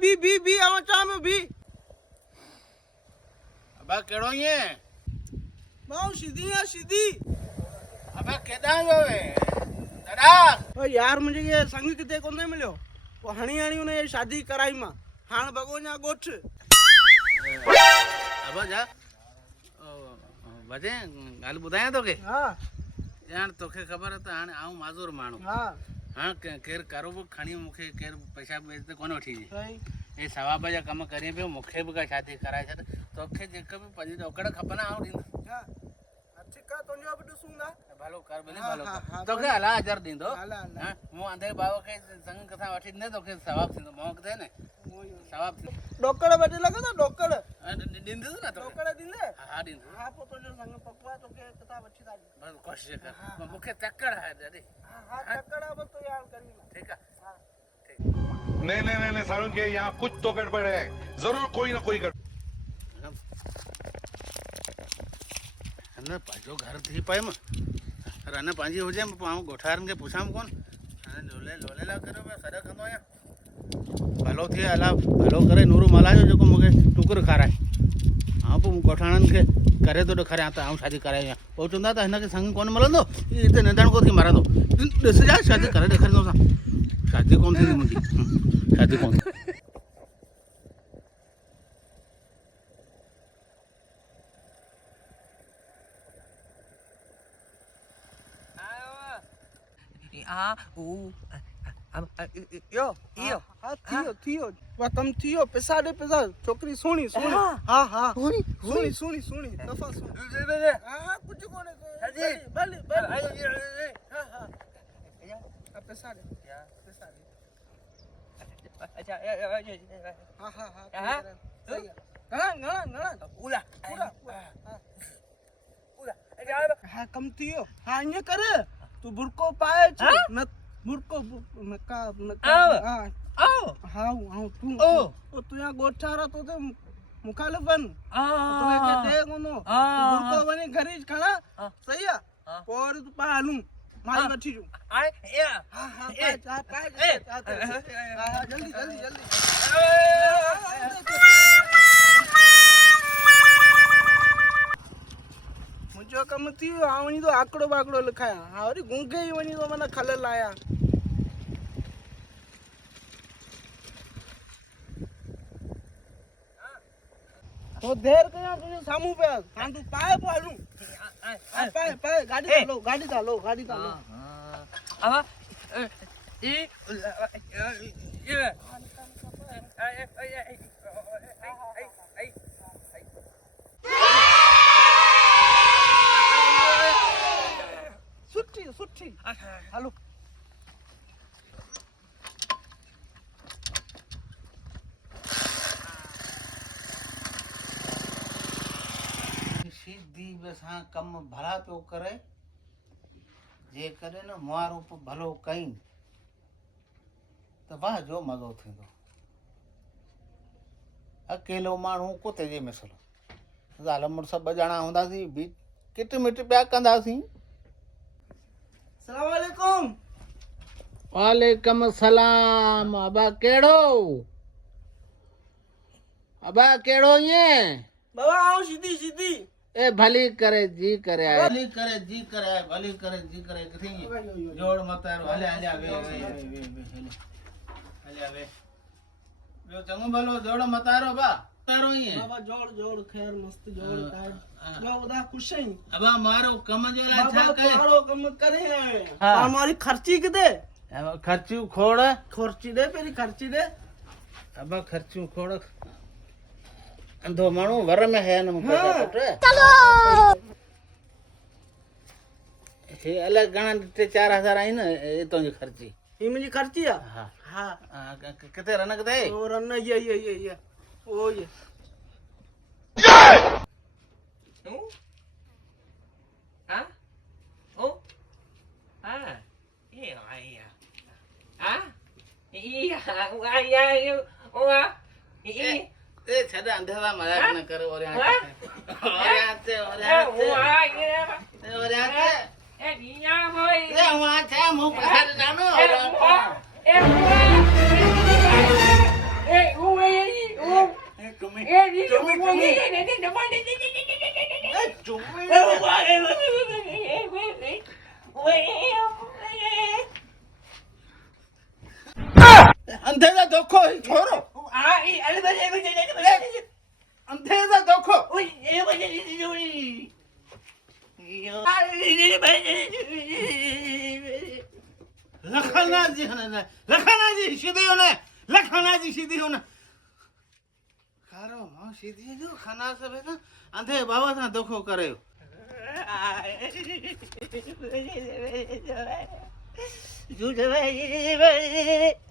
B आवा चा में बी अबे केड़ो ये मां सीधी अबे केदा आयो है दादा ओ यार मुझे ये संग किते कोन ने मिलियो वो हणी ने शादी कराई मां हाण भगोना गोठ अब जा वजे गाल बुधाया तो के हां यार तोखे खबर है तो हाणे आऊं माजूर माणू हां हां केर कारोबार खणी मुखे केर पैसा बेचते कोन वठी जी सही ए सवा बजा कम करे पियो मुखे भी का शादी कराए छत तोखे जेक भी पंज डोकड़ खपना आऊं दींदो हां ठीका तुंजो बि ॾिसूंगा भलो कर भले भलो कर तोखे हला हजार दींदो हां मु आंधे बाबा के संग कथा वठी ने तोखे सवाब थींदो मोक दे ने सवाब डोकड़ बटे लगे तो डोकड़ दींदो ना तो डोकड़ दींदे हां दींदो हां पो तुंजो संग पकवा तो के कथा वठी दा बस कोशिश कर मुखे तकड़ है दादी हां तकड़ा बस तो यार करी ठीक है हां नहीं सारुण के यहाँ कुछ तो गड़बड़ है जरूर कोई ना कोई गड़बड़ न पाजो घर थी पाए म राना पांजी हो जाए पाऊं गोठारन के पूछाम कोन लोले ला करो मैं खरा खंदो या भलो थी अला भलो करे नूरू मलाजो जको मगे टुकर खाराय हां पो गोठाणन के करे तो खरे आता आऊं शादी कराय या ओ चुंदा त हना के संग कोन मलंदो इते नंदन को थी मारंदो दस जा शादी करे देखरनो सा शादी कौन थी मुंजी शादी कौन यो हाँ थियो वा कम थियो पैसा दे पैसा छोकरी सोनी हाँ सोनी दफा सोनी हाँ कुछ कोने भले हाँ पैसा दे पैसा दे अच्छा हाँ घणा पूरा हाँ कम थियो हाँ ये करे तू बुरको पाए छ न बुरको नका हाँ हाँ तू तू यहाँ गोठारा तो ते मुखालिफ बन तो क्या दे कोनो बुरको बनी घरी खड़ा सही है और तू पा लूं मारी बैठी जू हाँ जल्दी मुझो कम थी वही तो आकड़ो बाकड़ो लिखाया हाँ वरी गूंगे ही वही तो मैंने खल लाया तो देर कया तुझे सामू पे हां तू पाए पालू पाए गाड़ी डालो अब ये सुट्ठी हेलो सीधी बस हाँ कम भला तो करे जे करे न मारो भलो कई तो वाह जो मज़ो थींदो अकेलो माण्हू कोते जे मसलो ज़ाल मुड़स ॿ ॼणा हूंदासीं बि किट मिट पिया कंदासीं सलाम वालेकुम वालेकुम सलाम अबा केड़ो ये बाबा आओ सीधी ए भली करे जी करे किथे जोड़ मत हले वे वे चंगो भलो जोड़ मतारो बा तारो ही है बाबा जोड़ खैर मस्त जोड़ काट जो उदा खुश है अबा मारो कम जो ला छा बाबा करे तारो कम करे हां हमारी खर्ची किदे खर्चू खोड़ खर्ची दे पेरी खर्ची दे अबा खर्चू खोड़ अंधो मानो वर में है न मुके पुट चलो हे अलग गणा 4000 आई न ए तो खर्ची ये मुझे खर्ची है हां हां किते रन किते ओ रन ये ओ ये ए छद अंधेरा मजाक न कर और यहां से और यहां से ए वहां छे मुंह पकड़ जानो અંધેરા ધોખો છોરો અંધેરા ધોખો લખાણાજી સીધી હોને ખારો માં સીધી જો ખાના સબે ના અંધે બાબા ના ધોખો કર્યો Tú te vas a ir.